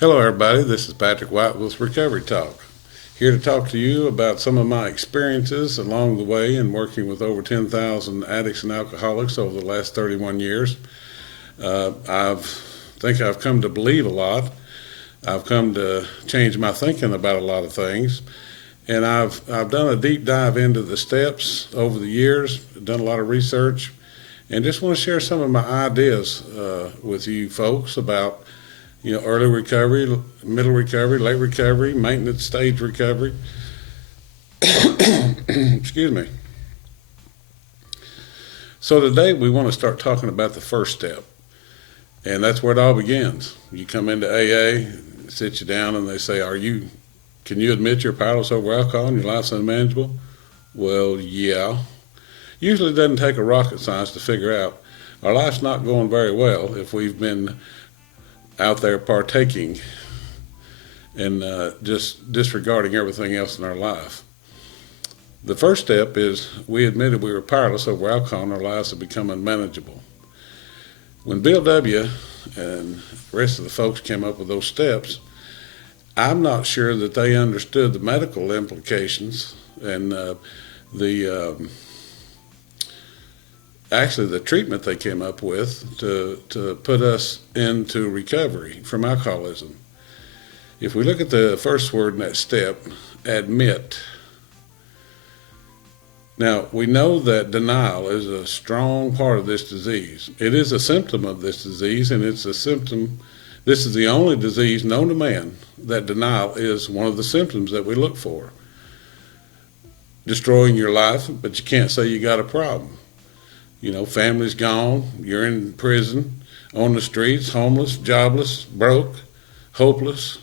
Hello, everybody. This is Patrick White with Recovery Talk. Here to talk to you about some of my experiences along the way in working with over 10,000 addicts and alcoholics over the last 31 years. I think I've come to believe a lot. I've come to change my thinking about a lot of things. And I've done a deep dive into the steps over the years, done a lot of research, and just want to share some of my ideas with you folks about early recovery, middle recovery, late recovery, maintenance stage recovery. Excuse me. So today we want to start talking about the first step, and that's where it all begins. You come into AA, sit you down, and they say, can you admit you're powerless over alcohol and your life's unmanageable? Well, yeah. Usually it doesn't take a rocket science to figure out our life's not going very well if we've been out there partaking and just disregarding everything else in our life. The first step is we admitted we were powerless over alcohol and our lives had become unmanageable. When Bill W. and the rest of the folks came up with those steps, I'm not sure that they understood the medical implications and the treatment they came up with to put us into recovery from alcoholism. If we look at the first word in that step, admit. Now, we know that denial is a strong part of this disease. It is a symptom of this disease, and it's a symptom. This is the only disease known to man that denial is one of the symptoms that we look for. Destroying your life, but you can't say you got a problem. Family's gone, you're in prison, on the streets, homeless, jobless, broke, hopeless,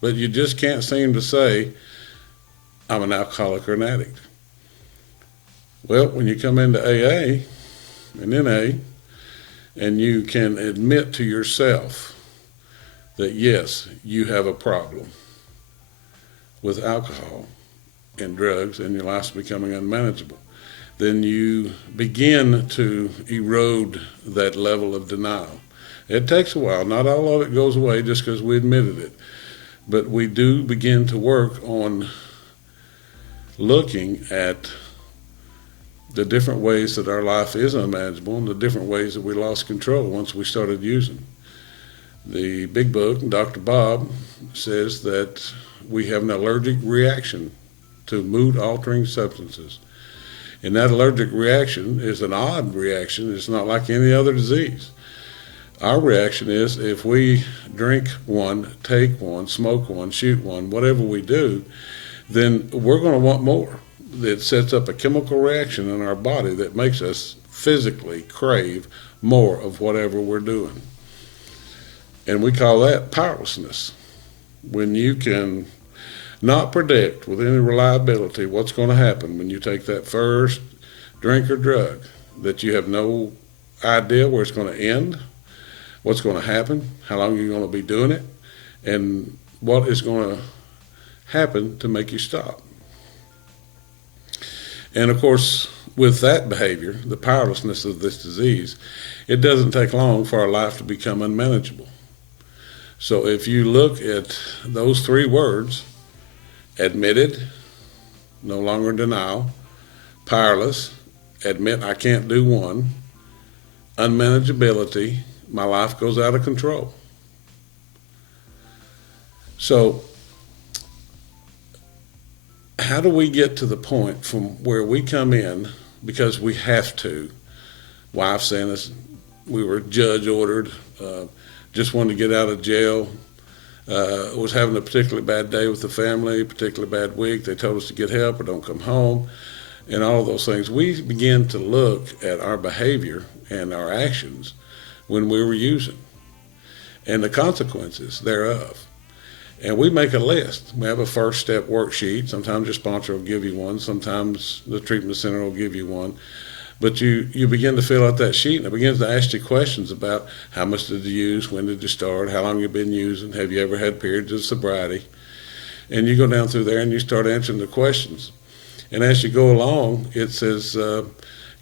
but you just can't seem to say, I'm an alcoholic or an addict. Well, when you come into AA and NA, and you can admit to yourself that yes, you have a problem with alcohol and drugs and your life's becoming unmanageable, then you begin to erode that level of denial. It takes a while. Not all of it goes away just because we admitted it. But we do begin to work on looking at the different ways that our life is unmanageable and the different ways that we lost control once we started using. The big book, Dr. Bob, says that we have an allergic reaction to mood-altering substances. And that allergic reaction is an odd reaction. It's not like any other disease. Our reaction is if we drink one, take one, smoke one, shoot one, whatever we do, then we're going to want more. It sets up a chemical reaction in our body that makes us physically crave more of whatever we're doing. And we call that powerlessness. When you can not predict with any reliability what's going to happen when you take that first drink or drug, that you have no idea where it's going to end, what's going to happen, how long you're going to be doing it, and what is going to happen to make you stop. And of course, with that behavior, the powerlessness of this disease, it doesn't take long for our life to become unmanageable. So if you look at those three words, admitted, no longer in denial, powerless, admit I can't do one, unmanageability, my life goes out of control. So how do we get to the point from where we come in because we have to? Wife sent us, we were judge ordered, just wanted to get out of jail, was having a particularly bad day with the family, a particularly bad week. They told us to get help or don't come home, and all of those things. We begin to look at our behavior and our actions when we were using and the consequences thereof. And we make a list. We have a first step worksheet. Sometimes your sponsor will give you one. Sometimes the treatment center will give you one. But you begin to fill out that sheet, and it begins to ask you questions about how much did you use, when did you start, how long you've been using, have you ever had periods of sobriety. And you go down through there and you start answering the questions. And as you go along, it says,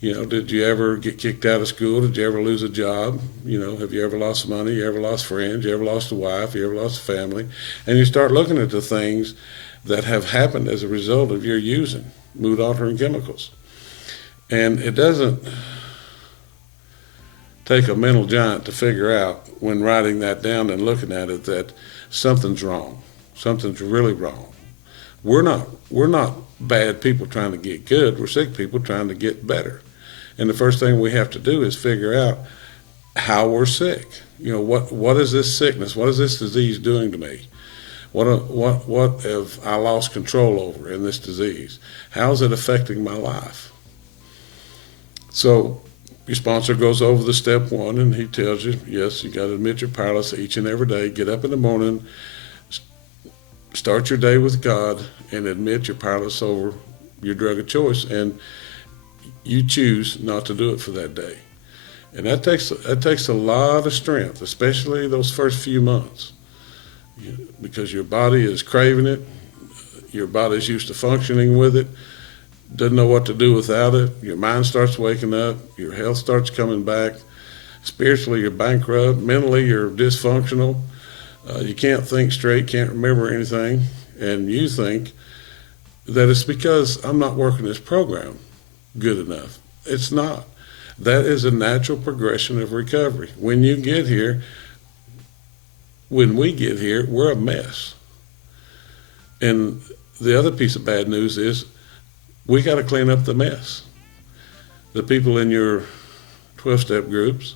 Did you ever get kicked out of school? Did you ever lose a job? Have you ever lost money? You ever lost friends? You ever lost a wife? You ever lost a family? And you start looking at the things that have happened as a result of your using mood-altering chemicals. And it doesn't take a mental giant to figure out when writing that down and looking at it that something's wrong. Something's really wrong. We're not bad people trying to get good. We're sick people trying to get better. And the first thing we have to do is figure out how we're sick. What is this sickness? What is this disease doing to me? What have I lost control over in this disease? How is it affecting my life? So your sponsor goes over the step one, and he tells you, yes, you got to admit you're powerless each and every day. Get up in the morning, start your day with God, and admit you're powerless over your drug of choice, and you choose not to do it for that day. And that takes a lot of strength, especially those first few months, because your body is craving it, your body's used to functioning with it, doesn't know what to do without it. Your mind starts waking up, your health starts coming back. Spiritually, you're bankrupt. Mentally, you're dysfunctional. You can't think straight, can't remember anything, and you think that it's because I'm not working this program good enough. It's not. That is a natural progression of recovery. When we get here, we're a mess. And the other piece of bad news is we got to clean up the mess. The people in your 12-step groups,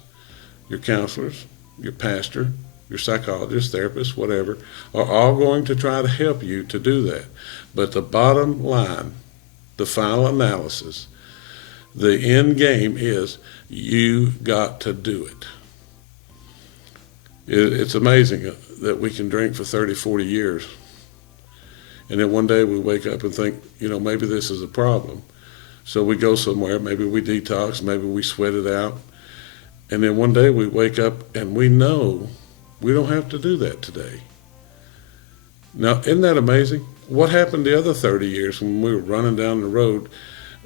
your counselors, your pastor, your psychologist, therapist, whatever, are all going to try to help you to do that. But the bottom line, the final analysis, the end game is you got to do it. It's amazing that we can drink for 30, 40 years. And then one day we wake up and think, maybe this is a problem. So we go somewhere, maybe we detox, maybe we sweat it out. And then one day we wake up and we know we don't have to do that today. Now, isn't that amazing? What happened the other 30 years when we were running down the road,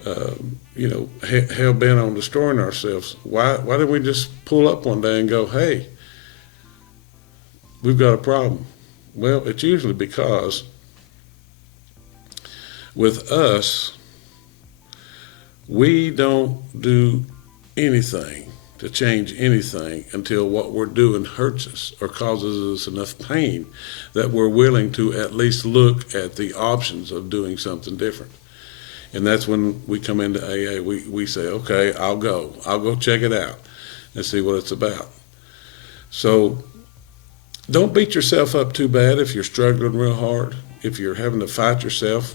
hell-bent on destroying ourselves? Why didn't we just pull up one day and go, hey, we've got a problem? Well, it's usually because with us, we don't do anything to change anything until what we're doing hurts us or causes us enough pain that we're willing to at least look at the options of doing something different. And that's when we come into AA. We say, okay, I'll go check it out and see what it's about. So don't beat yourself up too bad if you're struggling real hard, if you're having to fight yourself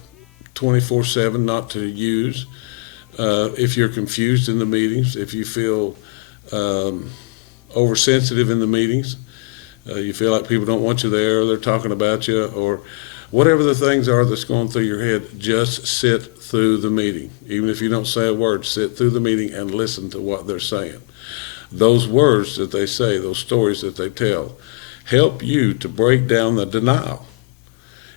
24/7 not to use, if you're confused in the meetings, if you feel oversensitive in the meetings, you feel like people don't want you there, or they're talking about you, or whatever the things are that's going through your head, just sit through the meeting. Even if you don't say a word, sit through the meeting and listen to what they're saying. Those words that they say, those stories that they tell, help you to break down the denial.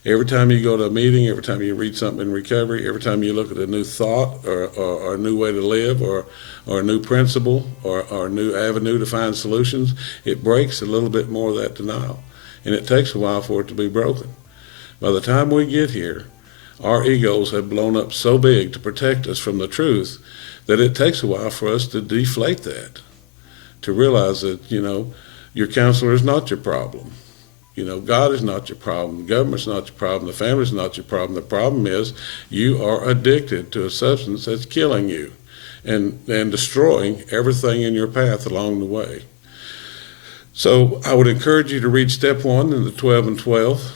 Every time you go to a meeting, every time you read something in recovery, every time you look at a new thought or a new way to live or a new principle or a new avenue to find solutions, it breaks a little bit more of that denial. And it takes a while for it to be broken. By the time we get here, our egos have blown up so big to protect us from the truth that it takes a while for us to deflate that, to realize that, your counselor is not your problem. God is not your problem. The government's not your problem. The family's not your problem. The problem is you are addicted to a substance that's killing you and destroying everything in your path along the way. So I would encourage you to read step 1 in the 12 and 12.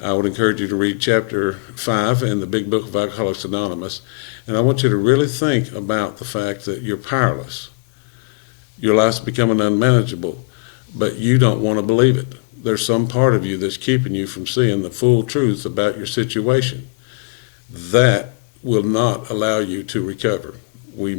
I would encourage you to read chapter 5 in the Big Book of Alcoholics Anonymous. And I want you to really think about the fact that you're powerless. Your life's becoming unmanageable, but you don't want to believe it. There's some part of you that's keeping you from seeing the full truth about your situation. That will not allow you to recover. We